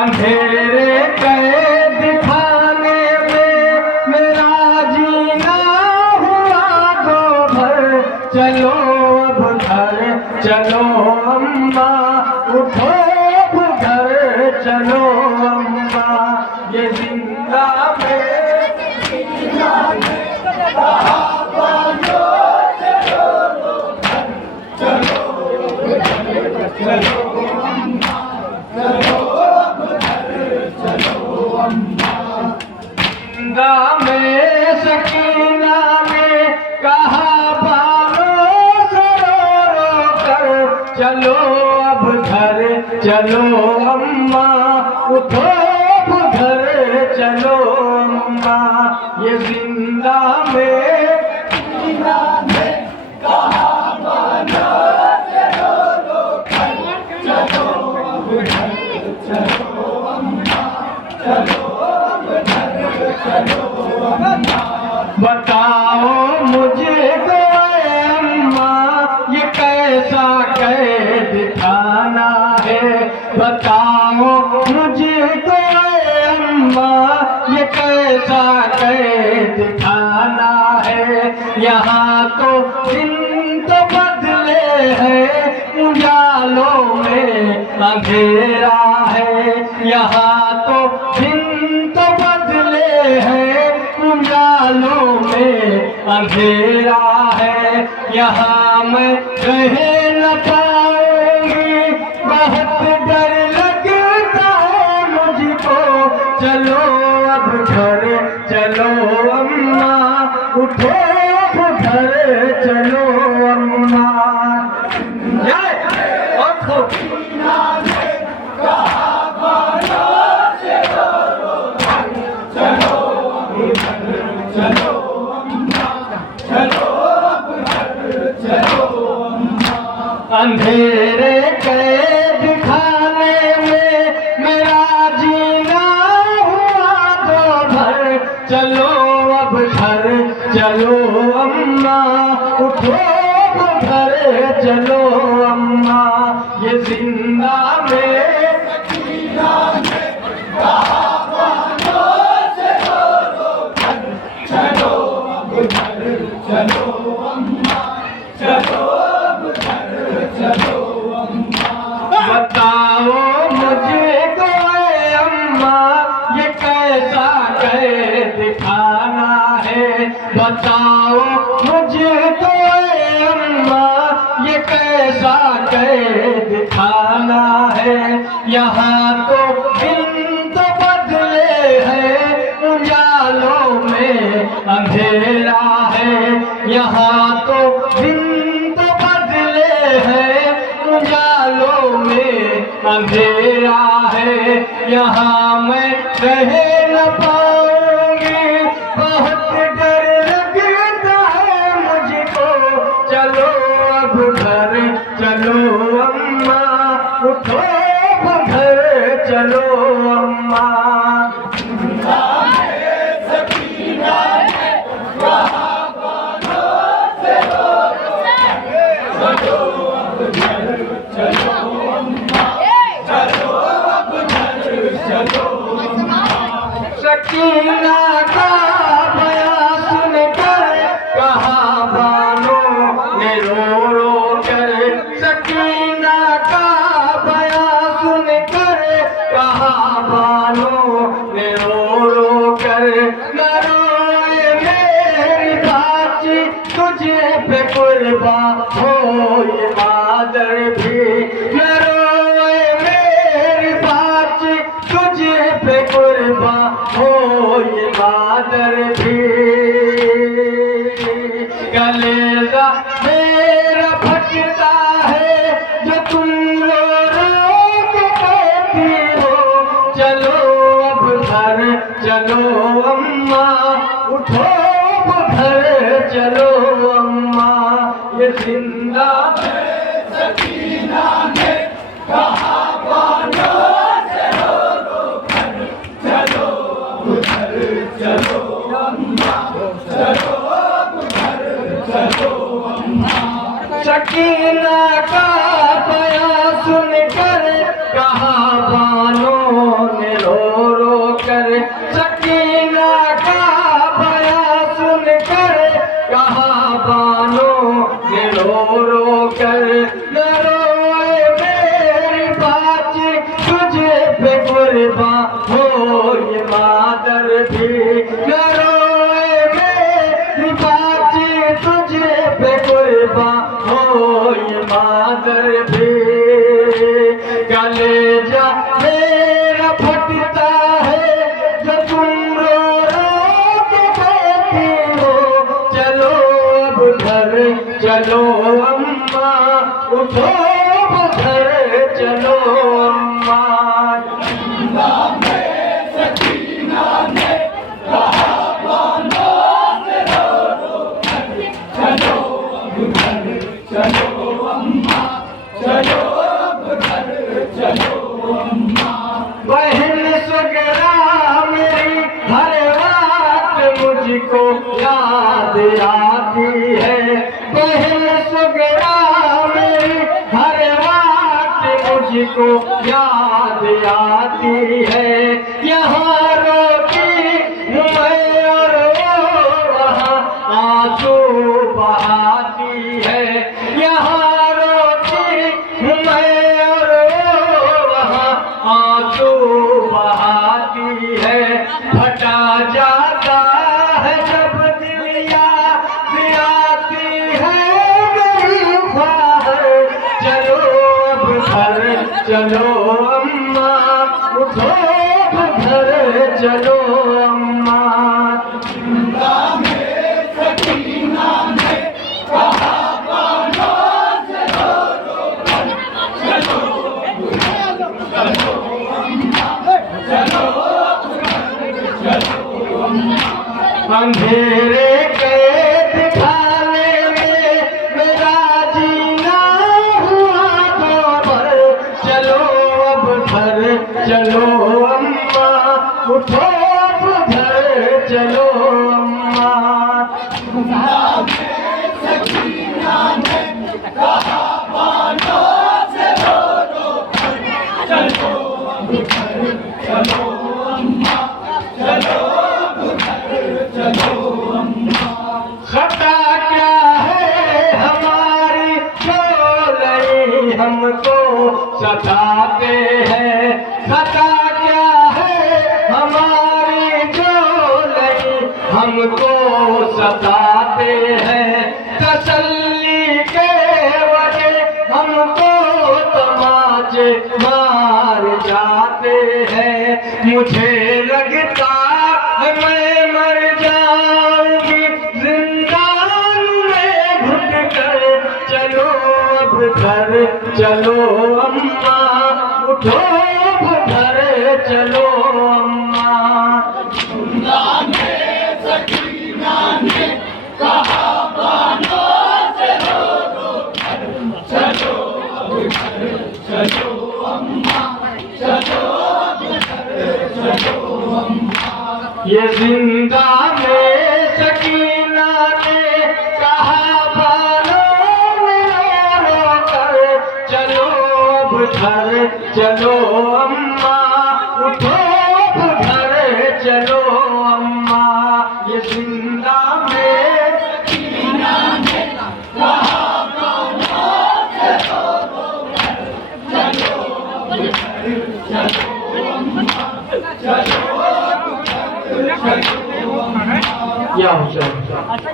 अंधेरे कैद खाने में मेरा जीना हुआ दो भर। चलो अब घर चलो अम्मा, उठो घर चलो अम्मा। ये जिंदा में जिंदा में सकीना ने कहा बालो सरो रो कर। चलो अब घर चलो अम्मा, उठो घर चलो अम्मा। ये जिंदा में कहा बालो सरो रो कर। चलो अब घर चलो अम्मा, चलो बताओ मुझे गो अम्मा, ये कैसा कैद खाना है। बताओ मुझे गो अम्मा, ये कैसा कैद खाना है। यहाँ तो दिन तो बदले हैं, उजालों में अंधेरा है। यहाँ तो दिन तो बदले हैं, उजालों में अंधेरा है। यहाँ मैं रह न पाऊंगी, बहुत डर लगता है मुझको। चलो अब घर चलो अम्मा, उठो घर चलो अम्मा। अंधेरे कैद खाने में मेरा जीना हुआ दो भर। चलो अब घर चलो अम्मा, उठो घर चलो अम्मा। ये जिंदा में कहा बालो सरो रो कर। चलो अब घर चलो अम्मा, चलो बताओ मुझे गो अम्मा, ये कैसा कैद खाना है। बताओ मुझे गो अम्मा, ये कैसा कैद खाना है। यहाँ तो दिन तो बदले हैं, उजालों में अंधेरा है। यहाँ तो दिन तो बदले हैं, उजालों में अंधेरा है। यहाँ मैं रह न पाऊंगी, बहुत डर लगता है मुझको। चलो अब घर चलो अम्मा, उठो घर चलो अम्मा। सकीना का बयां सुनकर कहा बानो ने रो रो कर। सकीना का बयां सुनकर कहा बानो ने रो रो कर। न रोए मेरी बाची तुझे पे कुर्बान हो ये मादर भी। न रोए मेरी बाची तुझे पे कुर्बान हो ये मादर भी। कलेजा मेरा फटता है जो तुम रो रो के कहती हो। चलो अब घर चलो अम्मा, उठो घर चलो अम्मा। ये जिंदा में सकीना ने कहा बालो सरो रो घर चलो घर चलो अम्मा, चलो घर चलो अम्मा। सकीना का बयां सुनकर कहा बानो कुर्बान हो ये मादर भी न रोएगे बाची तुझे पे कुर्बान हो ये मादर भी कलेजा मेरा फटता है जो तुम रो के कहती हो चलो अब घर चलो अम्मा उठो अब घर चलो अम्मा बहन सुगरा मेरी हर रात मुझको याद आती है बहन सुगरा मेरी हर रात मुझको याद आती है यहाँ रोती हूँ मैं और वो वहाँ आंसू बहाती है यहाँ रोती हूँ मैं और वो वहाँ आंसू बहाती है फटा जाता है जब दिल याद आती है मेरी ख्वाहिश चलो अब घर चलो अम्मा उठो अब घर चलो अम्मा अंधेरे कैद खाने में मेरा जीना हुआ तो भर चलो अब घर चलो अम्मा उठो अब घर चलो अम्मा खता क्या है हमारी जो नहीं हमको सताते हैं खता क्या है हमारी जो नहीं हमको सताते हैं तसल्ली के वजह हमको तमाचे मार जाते हैं मुझे लगता है मैं मर जाऊंगी जिंदान में घुट कर चलो अब घर चलो अम्मा उठो अब घर चलो अम्मा ये जिंदा में सकीना ने कहा बालों में रो कर चलो अब घर चलो अम्मा उठो अब घर चलो अम्मा ये जिंदा में सकीना ने कहा बालों से रो कर चलो अब घर चलो अम्मा चलो या